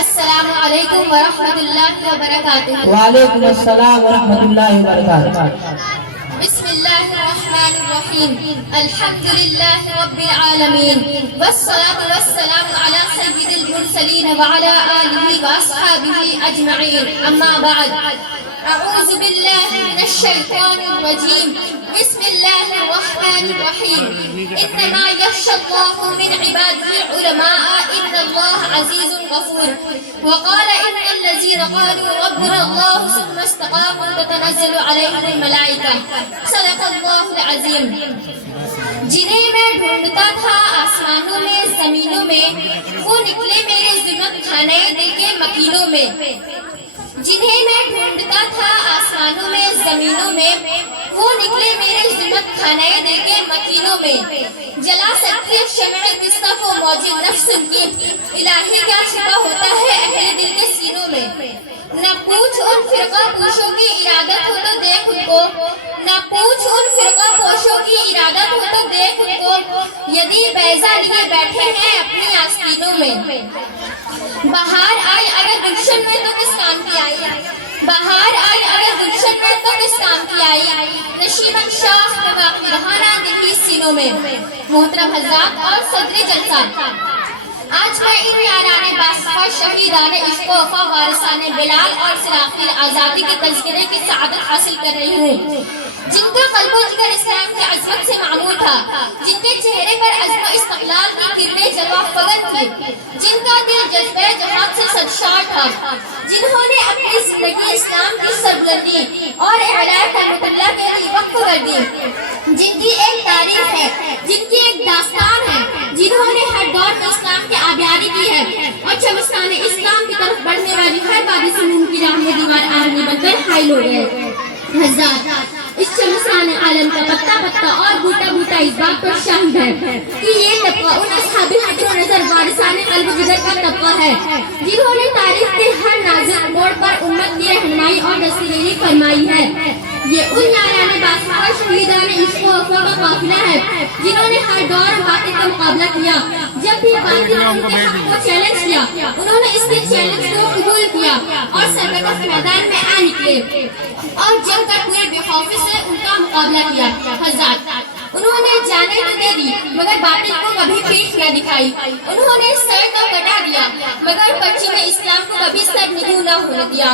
السلام علیکم ورحمۃ اللہ وبرکاتہ۔ وعلیکم السلام ورحمۃ اللہ وبرکاتہ۔ بسم اللہ الرحمن الرحیم، الحمد للہ رب العالمین، والصلاة والسلام علی سید المرسلین وعلی آلہ واصحابہ اجمعین، اما بعد، اعوذ باللہ من الشیطان الرجیم، بسم اللہ الرحمن الرحیم، انما یخشی اللہ من عباده العلماء ان اللہ عزیز غفور، وقال ان الذین قالوا ربنا اللہ ثم استقاموا تتنزل علیہم الملائکہ، صدق اللہ العظیم۔ جنہیں میں ڈھونڈتا تھا آسمانوں میں زمینوں میں، وہ نکلے میرے ذمت خانے دل کے مکینوں میں۔ جنہیں میں ڈھونڈتا تھا آسمانوں میں زمینوں میں، وہ نکلے میرے ذمت خانے دل کے مکینوں میں۔ جلا سکتے شمع قصہ کو موجب نفس کی، الہی کیا چھپا ہوتا ہے اہل دل کے سینوں میں۔ نہ پوچھ ان فرقہ پوشوں کی ارادت ہو تو دیکھ ان کو، نہ پوچھ ان فرقہ پوشوں کی ارادت ہو تو دیکھ ان کو، یدی بیضا لیے بیٹھے ہیں اپنی آستینوں میں۔ بہار آئی اگر گلشن میں تو کس کام کی آئی، بہار آئی اگر گلشن میں تو کس کام کی آئی، نشیمن شاخ میں باقی رہانا دلی سینوں میں۔ محترم حضرات اور صدر جلسہ، آج میں ان یاران باصفہ شہیدان عشق و وفا وارثان بلال اور سرافیل آزادی کے تذکرے کی سعادت حاصل کر رہی ہوں، جن کا قلب و جگر اسلام کی عظمت سے معمور تھا، جن کے چہرے پر عزم و استقلال کی کرنیں جلوہ فگر تھی، جن کا دل جذبہ جہاد سے سرشار تھا، جنہوں نے اپنی زندگی اسلام کی سربلندی اور اعلیٰ کلمت اللہ کے لیے وقف کر دی، جن کی ایک تاریخ ہے، جن کی ایک داستان ہے، جنہوں نے ہر دور میں اسلام کی آبیاری کی ہے اور چمستان اسلام کی طرف بڑھنے والی ہر بادی سمون کی راہ میں دیوار آرمی بن کر حائل ہو گئے۔ حضرات، اس چمستان عالم کا پتا پتا اور بوٹا بوٹا اس بات پر شاہد ہے کہ یہ طبقہ ان اصحاب حضر و نظر وارثان قلب و جگر کا طبقہ ہے، جنہوں نے تاریخ کے ہر نازک موڑ پر امت کی رہنمائی اور دستگیری فرمائی ہے۔ یہ ان یاران باصفہ شہیدان عشق و وفا کا قافلہ ہے، جنہوں نے ہر دور باطل کا مقابلہ کیا، جب بھی باطل نے ان کے حق کو چیلنج کیا، انہوں نے اس کے چیلنج کو قبول کیا اور سربکف میدان میں آ نکلے اور جم کر پورے بے خوفی سے ان کا مقابلہ کیا۔ حضرات، انہوں نے جانیں تو دے دی مگر باطل کو کبھی پیٹھ نہ دکھائی، انہوں نے سر تو کٹا دیا مگر پرچم اسلام کو کبھی سر نگو نہ ہونے دیا۔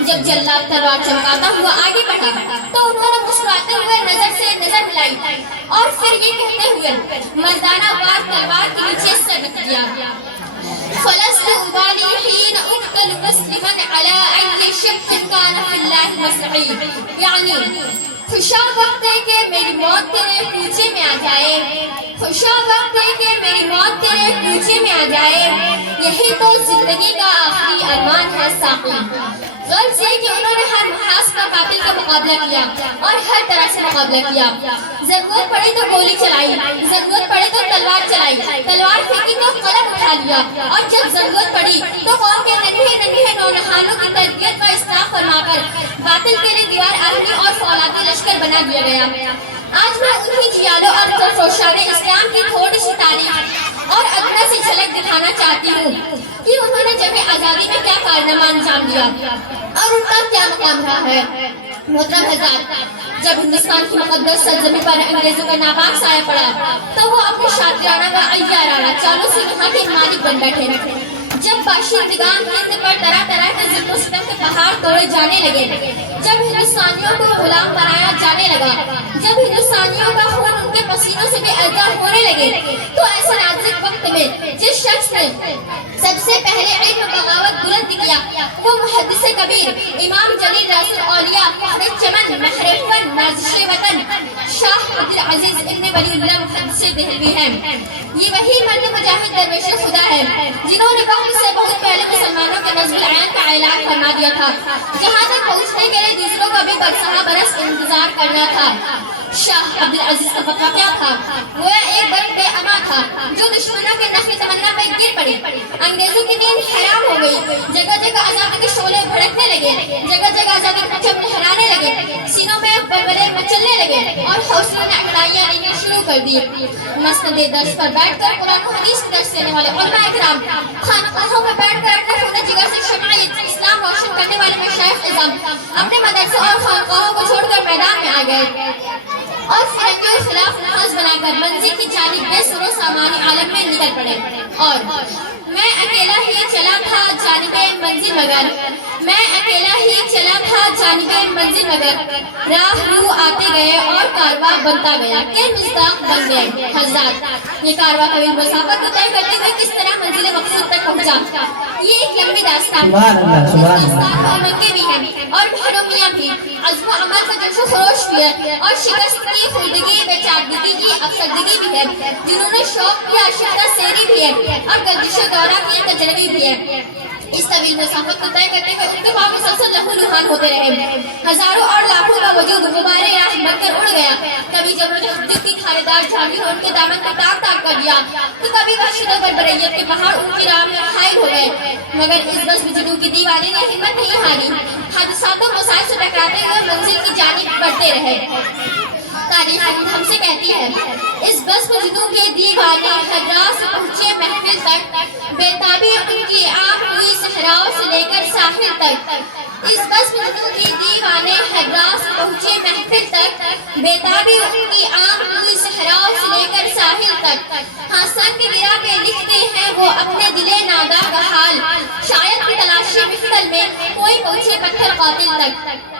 جب جلاد تلوار چمکاتا ہوا آگے بڑھا تو انہوں نے مسکراتے ہوئے نظر سے نظر ملائی اور پھر یہ کہتے ہوئے مردانہ وار تلوار کے نیچے سر رکھ دیا، فلست ابالی حین اقتل مسلما علی ای شق کان فی اللہ مسعی، یعنی خوشا وقت ہے کہ میری موت تیرے کوچے میں آ جائے، خوشا وقت ہے کہ میری موت تیرے کوچے میں آ جائے، یہی تو زندگی کا آخری ارمان ہے ساقی۔ غرض یہ کہ انہوں نے ہر محاذ پر قاتل کا مقابلہ کیا اور ہر طرح سے مقابلہ کیا، ضرورت پڑی تو گولی چلائی، ضرورت پڑی تو تلوار چلائی، تلوار پھینکی تو قلم اٹھا لیا، اور جب ضرورت پڑی تو قوم کے ننھے ننھے نونہانوں کی تربیت کا اصلاح فرما کر باطل کے لیے دیوار آرمی اور فولادی لشکر بنا دیا گیا۔ آج میں انہی جیالوں اور سرفروشان اسلام کی تھوڑی سی تاریخ اور ادنا سی جھلک دکھانا چاہتی ہوں کہ انہوں نے جنگ آزادی میں کیا کارنامہ انجام دیا اور ان کا کیا مقام رہا ہے۔ محترم حضرات، جب ہندوستان کی مقدس سرزمین پر انگریزوں کا ناپاک سایہ پڑا تو وہ اپنے شاطرانہ و عیارانہ چالوں سے یہاں کے مالک بن بیٹھے۔ جب باشندگان ہند پر طرح طرح کے ظلم و ستم کے پہاڑ توڑے جانے لگے، جب ہندوستانیوں کو غلام بنایا جانے لگا، جب ہندوستانیوں کا خون ان کے پسینوں سے بے ادا ہونے لگے، تو ایسا نازک وقت میں جس شخص نے سب سے پہلے علم بغاوت بلند کیا وہ محدث کبیر امام جلیل رأس الاولیاء فخر چمن مہر فن نازش وطن شاہ عبدالعزیز ابن ولی اللہ محدث دہلوی ہیں۔ یہ وہی مرد مجاہد درویش خدا ہے جنہوں نے وقت سے بہت پہلے مسلمانوں کے نزول العین کا اعلان فرما دیا تھا، جہاں تک پہنچنے کے لیے دوسروں کو بھی برسہ برس انتظار کرنا تھا۔ شاہ عبدالعزیز کا فتویٰ کیا تھا؟ وہ ایک بڑی بے اما تھا جو دشمنوں کے نخل تمنا پہ گر پڑی، انگریزوں کی نیند حرام ہو گئی، جگہ جگہ آزادی کے شعلے بھڑکنے لگے، جگہ جگہ آزادی کے پرچم لہرانے لگے، سینوں میں بلبلے مچلنے لگے اور حوصلوں نے انگڑائیاں لینی شروع کر دی۔ مسند درس پر بیٹھ کر قرآن و حدیث درس دینے والے علماء کرام خانقاہوں میں بیٹھ کر اپنے پڑے. اور میں اکیلا ہی چلا تھا جانب منزل مگر, میں اکیلا ہی چلا تھا جانب منزل مگر, راہ رو آتے گئے اور کارواں بنتا گیا کہ مصداق بن گئے. حضرات یہ کارواں طویل مسافت کو طے کرتے ہوئے کس طرح منزل مقصود تک پہنچا, یہ ایک لمبی داستان ہے. اس داستان میں امنگیں بھی ہیں اور محرومیاں بھی, عزم و عمل کا جوش و خروش بھی ہے اور شکست کی خوردگی بے چارگی کی افسردگی بھی ہے, جنہوں نے شوق کیا شدہ سیری بھی ہے اور گردش و دورہ کی تجربی بھی ہے. اس طویل مسافت کو طے کرتے ہوئے ان کے پاؤں مسلسل لہو لہان ہوتے رہے. ہزاروں اور لاکھوں کا وجود غبار راہ بن کر اڑ گیا. کبھی جب انہوں نے خدت کی کھالدار جھاڑی اور ان کے دامن کو تاک تاک کر دیا, تو کبھی وحشت و بربریت کے پہاڑ ان کی راہ میں حائل ہو گئے. مگر اس بس بجنوں کی دیوانے نے ہمت نہیں ہاری, حادثات و مسائل سے ٹکراتے ہوئے منزل کی جانب بڑھتے رہے. تاریخ ہم سے کہتی ہے, اس بس بجنوں کے دیوانے حراس پہنچے محفل تک, بیتابی ان کی آنکھ ہوئی صحراؤں سے لے کر ساحل تک. اس بس بجنوں کی دیوانے حراس پہنچے محفل تک, بیتابی ان کی آنکھ ہوئی صحراؤں سے لے کر ساحل تک. ہاں سنگ گرا کے لکھتے ہیں وہ اپنے دل نادا کا حال, شاید کی تلاشی مفصل میں کوئی پہنچے پتھر قاتل تک.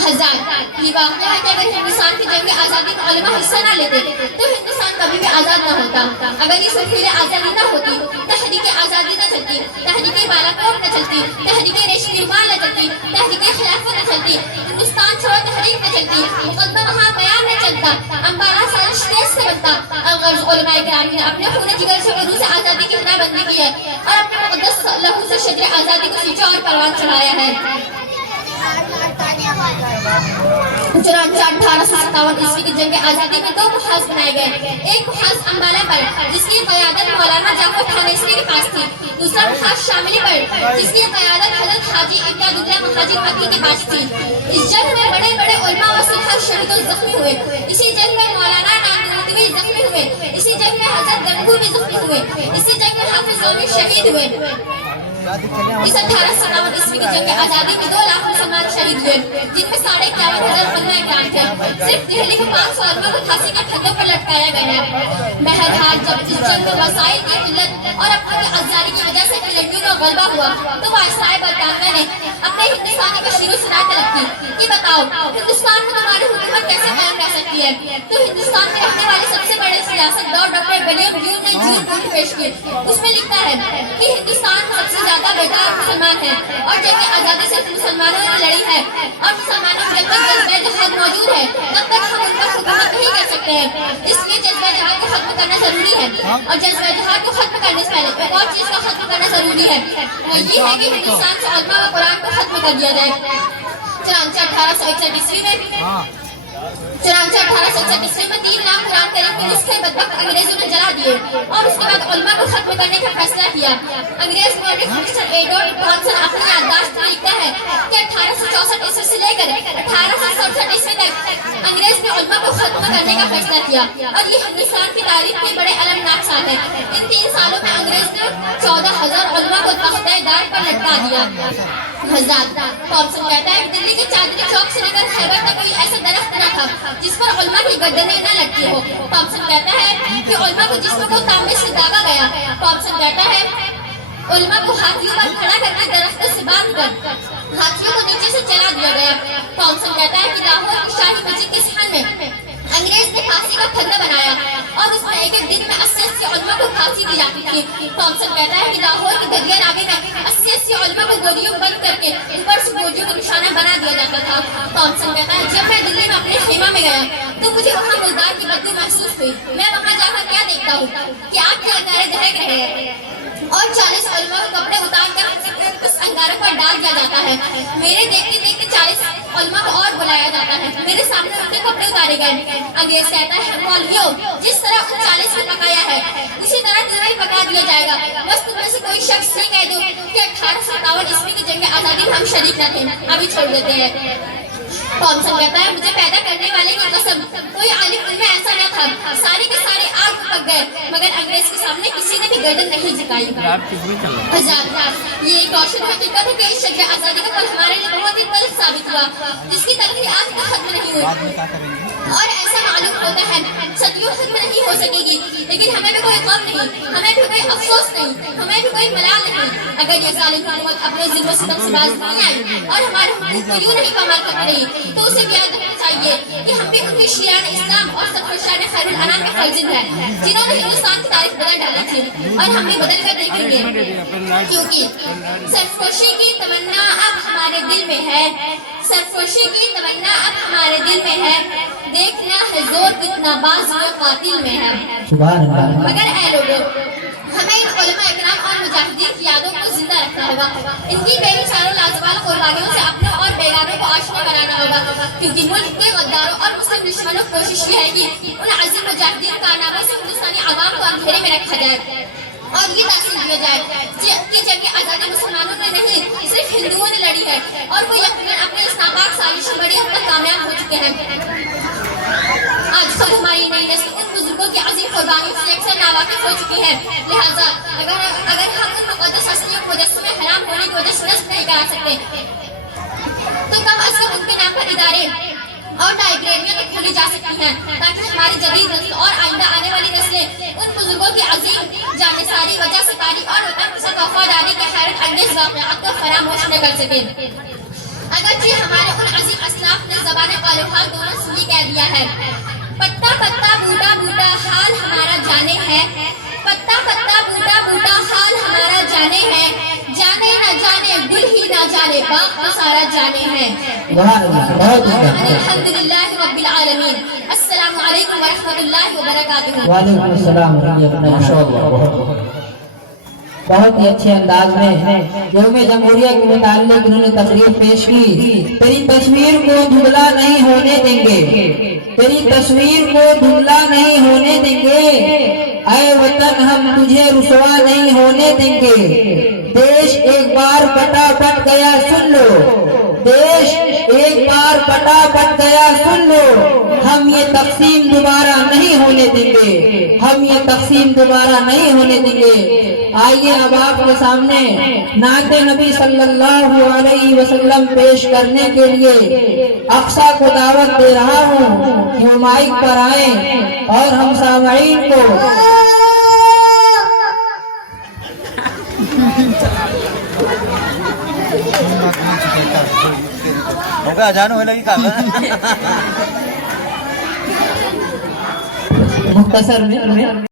حضرات یہ واقعہ ہے کہ اگر ہندوستان کی جنگ آزادی کا علماء حصہ نہ لیتے تو ہندوستان کبھی بھی آزاد نہ ہوتا. اگر یہ سلسلے آزادی نہ ہوتی, تحریک آزادی نہ چلتی, تحریک بالاکوٹ نہ چلتی, تحریک ریشمی رومال نہ چلتی, تحریک خلافت نہ چلتی, ہندوستان چھوڑو تحریک نہ چلتی, مقدمہ وہاں قیام نہ چلتا, امبارہ سازش تیز سے بنتا. اگر علماء کرام نے اپنے خون جگر سے عروج آزادی کی بنا بندی کی ہے اور اپنے مقدس لہو سے شجر آزادی کو سینچا اور پروان چڑھایا ہے. چنانچہ 1857 عیسوی کی جنگ آزادی میں 2 محاذ بنائے گئے. ایک محاذ امبالہ پر جس کی قیادت مولانا جعفر تھانیسری کے پاس تھی, دوسرا محاذ شاملی پر جس کی قیادت حضرت حاجی امداد اللہ مہاجر فقی کے پاس تھی. اس جنگ میں بڑے بڑے علماء و صحابہ شہید و زخمی ہوئے. اسی جنگ میں مولانا ناندوی زخمی ہوئے. اسی جنگ میں حضرت گنگو بھی زخمی ہوئے. اسی جنگ میں حافظ ضوی شہید ہوئے. اس 1857 عیسوی کی جنگ آزادی میں 2 لاکھ مسلمان شہید ہوئے, جن میں 51,000 علماء کرام تھے. صرف دہلی کے 500 علماء کو پھانسی کے پھندوں پر لٹکایا گیا ہے. بہرحال جب اس جنگ میں وسائل کی قلت اور اپنی ازداری کی وجہ سے فلنگیوں کا غلبہ ہوا تو وائسرائے برطانیہ نے اپنے ہندوستانی بشیروں سے رائے طلب کی کہ بتاؤ ہندوستان میں ہماری حکومت کیسے قائم رہ سکتی ہے. تو ہندوستان میں رہنے والے سب سے بڑے سیاستدان ڈاکٹر ولیم یو نے جھوٹ بوٹ پیش کی. اس میں لکھتا ہے کہ ہندوستان میں سب سے زیادہ بیدار مسلمان ہیں اور جنگ آزادی صرف مسلمانوں نے لڑی ہے, اور مسلمانوں کے جب تک جذبہ جہاد موجود ہے تب تک ہم ان پر حکومت نہیں کر سکتے ہیں. اس لیے جذبہ جہاد کو ختم کرنا ضروری ہے, اور جذبہ جہاد کو ختم کرنے سے پہلے ایک اور چیز کو ختم کرنا ضروری ہے, وہ یہ ہے کہ ہندوستان سے علماء و قرآن کو ختم کر دیا جائے. چنانچہ 1861 عیسوی میں 3 لاکھ قرآن کریم کے نسخے بدبخت انگریزوں نے جلا دیے, اور اس کے بعد علماء کو ختم کرنے کا فیصلہ کیا. انگریز پروفیسر ایڈورڈ جانسن اپنی یادداشت میں لکھتا ہے کہ 1864 عیسوی سے لے کر 1867 عیسوی تک انگریز نے علماء کو ختم کرنے کا فیصلہ کیا, اور یہ ہندوستان کی تاریخ کے بڑے المناک سال ہیں. ان 3 سالوں میں انگریز نے 14,000 علماء کو تختہ دار پر لٹکا دیا. حضرات ٹھامسن کہتا ہے کہ دلی کے چاندنی چوک سے لے کر خیبر تک کوئی ایسا درخت نہ تھا جس پر علماء کی گردنیں نہ لٹکی ہو. ٹھامسن کہتا ہے کہ علماء کو جسم کو تانبے سے داغا گیا. ٹھامسن کہتا ہے علماء کو ہاتھیوں پر کھڑا کر کے درختوں سے باندھ کر ہاتھیوں کو نیچے سے چلا دیا گیا. ٹھامسن کہتا ہے کہ لاہور کی شاہی مسجد کے صحن میں انگریز نے پھانسی کا پھندا بنایا, اور اس میں ایک دن میں 80 علماء کو پھانسی دی جاتی تھی. ٹھامسن کہتا ہے کہ لاہور کی دریا راوی میں 80 علماء کو گولیوں بند کر کے اوپر سے گولیوں کو نشانہ بنا دیا جاتا تھا. ٹھامسن کہتا ہے جب میں دلی میں اپنے خیمہ میں گیا تو مجھے وہاں مردار کی بدبو محسوس ہوئی. میں وہاں جا کر کیا دیکھتا ہوں کہ آگ کے انگارے دہک رہے ہیں اور 40 علماء کو کپڑے اتار کر اس انگاروں پر ڈال دیا جاتا ہے. میرے دیکھتے دیکھتے 40 علماء کو اور بلایا جاتا ہے. میرے سامنے ان کے کپڑے اتارے گئے. انگریز کہتا ہے مولویوں جس طرح ان 40 کو پکایا ہے اسی طرح تمہیں پکا دیا جائے گا. بس تم میں سے کوئی شخص یہ کہہ دو کہ 1857 عیسوی کی جنگ آزادی میں ہم شریک نہ تھے, ابھی چھوڑ دیتے ہیں. ٹھامسن کہتا ہے مجھے پیدا کرنے والے کی قسم کوئی عالم ان میں ایسا نہ تھا. سارے کے سارے آگ پک گئے مگر انگریز کے سامنے کسی نے بھی گردن نہیں جھکائی. یہ ایک روشن حقیقت ہے کہ اس شجر آزادی کا پل ہمارے لیے بہت ہی غلط ثابت ہوا, جس کی تلخی آج تک ختم نہیں ہوئی. اور ایسا معلوم ہوتا ہے صدیوں تک نہیں ہو سکے گی، لیکن ہمیں بھی کوئی غم نہیں، ہمیں بھی کوئی افسوس نہیں، ہمیں بھی کوئی ملال نہیں اگر یہ ظالم حکومت اپنے ظلم و ستم سے باز نہیں آئی اور ہمارے حقوق کو یوں نہیں پامال کرتی رہی، تو اسے بھی یاد رکھنا چاہیے کہ ہم بھی ان کے شیران اسلام اور سرفرشان خیر الانام کے فرزند ہیں جنہوں نے ہندوستان کی تاریخ بدل ڈالی تھی، اور ہم بھی بدل کر دیکھیں گے، کیونکہ سرفرشی کی تمنا اب ہمارے دل میں ہے، سرفرشی کی تمنا اب ہمارے دل میں ہے، دیکھنا ہے زور کتنا باز و قاتل میں ہے۔ سبحان اللہ۔ مگر اے لوگوں، ہمیں ان علماء اکرام اور مجاہدین کی یادوں کو زندہ رکھنا ہوگا، ان کی بے مثال و لازوال قربانیوں سے اپنوں اور بیگانوں کو آشنا کرانا ہوگا، کیونکہ ملک کے غداروں اور مسلم دشمنوں کی کوشش یہ ہے کہ ان عظیم مجاہدین کارناموں سے ہندوستانی عوام کو اندھیرے میں رکھا جائے اور یہ تاثیر دیا جائے کہ جنگ آزادی مسلمانوں نے نہیں صرف ہندوؤں نے لڑی ہے، اور وہ یقیناً اپنے اس ناپاک سازش میں بڑی حد تک کامیاب ہو چکے ہیں۔ آج خود ہماری نئی نسل ان بزرگوں کی عظیم قربانیوں سے اکثر ناواقف ہو چکی ہے، لہٰذا اگر ہم ان مقدس ہستیوں کو مجسمے حرام ہونے کی وجہ سے نصب نہیں کرا سکتے تو کم از کم ان کے نام پر ادارے اور لائبریریاں تو کھولی جا سکتی ہیں، تاکہ ہماری جدید نسل اور آئندہ آنے والی نسلیں ان بزرگوں کی عظیم جانثاری، وجہ ستاری اور وطن کے ساتھ وفاداری کے حیرت انگیز واقعات کو فراموش نہ کر سکیں۔ اگرچہ ہمارے ان عظیم اسلاف نے زبان قال و حال دونوں سے یہ کہہ دیا ہے، پتا پتا بوٹا بوٹا حال ہمارا جانے ہے، پتا پتا بوٹا بوٹا حال ہمارا جانے ہے، جانے نہ جانے گل ہی نہ جانے باغ تو سارا جانے ہے۔ الحمدللہ رب العالمین۔ السلام علیکم ورحمۃ اللہ وبرکاتہ۔ وعلیکم السلام ورحمۃ اللہ وبرکاتہ۔ بہت ہی اچھے انداز میں یوم جمہوریہ کے متعلق انہوں نے تقریر پیش کی۔ تیری تصویر کو دھندلا نہیں ہونے دیں گے، تیری تصویر کو دھندلا نہیں ہونے دیں گے، اے وطن ہم تجھے رسوا نہیں ہونے دیں گے، دیش ایک بار پٹا پٹ گیا سن لو، دیش ایک بار پٹا پٹ گیا سن لو، ہم یہ تقسیم دوبارہ نہیں ہونے دیں گے، ہم یہ تقسیم دوبارہ نہیں ہونے دیں گے۔ آئیے اب آپ کے سامنے نعت نبی صلی اللہ علیہ وسلم پیش کرنے کے لیے اقصیٰ کو دعوت دے رہا ہوں کہ وہ مائک پر آئیں اور ہم سامعین کو اذان ہونے لگی کہاں مختصر میں